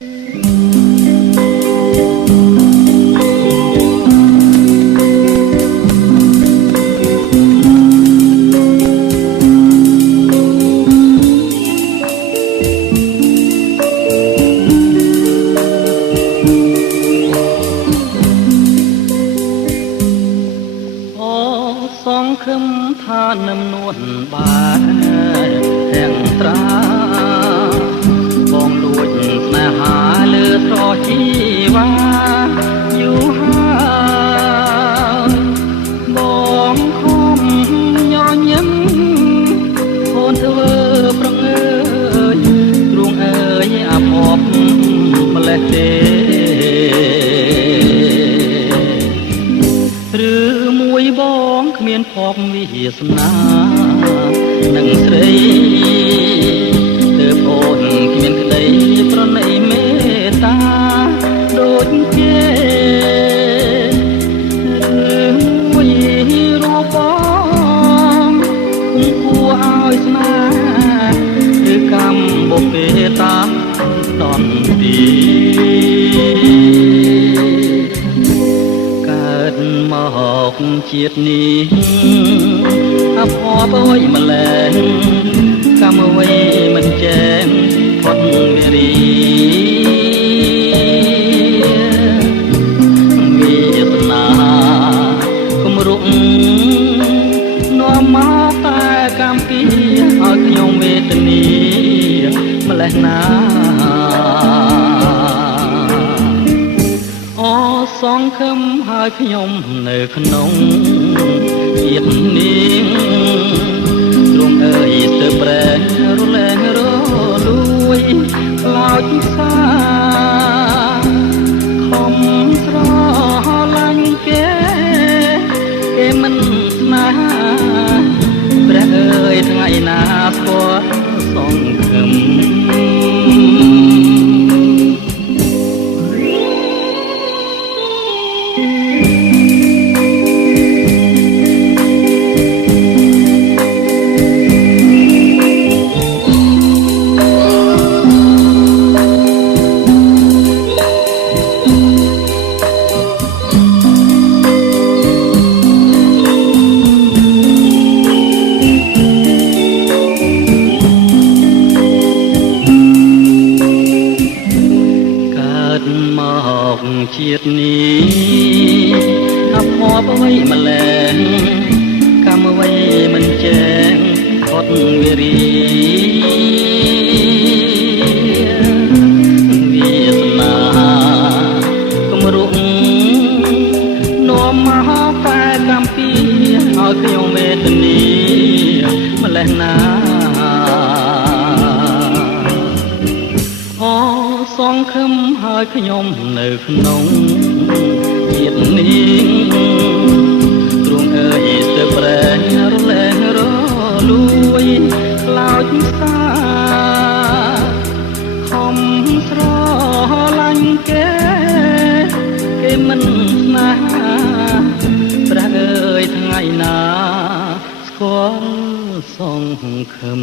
សងខឹមថានឹមនួនបានទាំងត្រាបងលួចស្នេហាលើស្រជីវ៉ាយូរហើយបងខំញញឹមអូនធ្វើប្រងើយទ្រូងអើយអាភពម្លេះទេឬមួយបងគ្មានភពវាសនានឹងស្រីទើបអូនគ្មានក្តីប្រណីមេត្តាដូចគេឬមួយរូបបងគង់គួរឲ្យស្នេហ៍ឬកម្មបុពេតាមតនទីកើតមកជាតិនេះអភ័ព្វអើយម្លែងកម្មអ្វីមិនចែងផុតវារីវាសនាគំរុកនាំមកតែកម្មពីឲ្យខ្ញុំវេទនាម្លេះណាសងខឹមហើយខ្ញុំនៅក្នុងជាតិនាងទ្រង់អើយស្ទើរប្រែរលែងរលួយខ្លោចសាខំស្រឡាញ់គេមិនស្នេហាព្រះអើយថ្ងៃណាស្គាល់សងខឹមមកជាតិនេះអភ័ព្វអ្វីម្លែងកម្មអ្វីមិនចែងផុតវារីវាសនាគំរុកនាំមកតែកម្មពីឲ្យខ្ញុំវេទនាម្លេះណាសងខឹមហើយខ្ញុំនៅក្នុងជាតិនេះទ្រង់អើយស្ទើរប្រែរលែងរលួយខ្លោចសាខំស្រឡាញ់គេមិនស្នេហាព្រះអើយថ្ងៃណាស្គាល់សងខឹម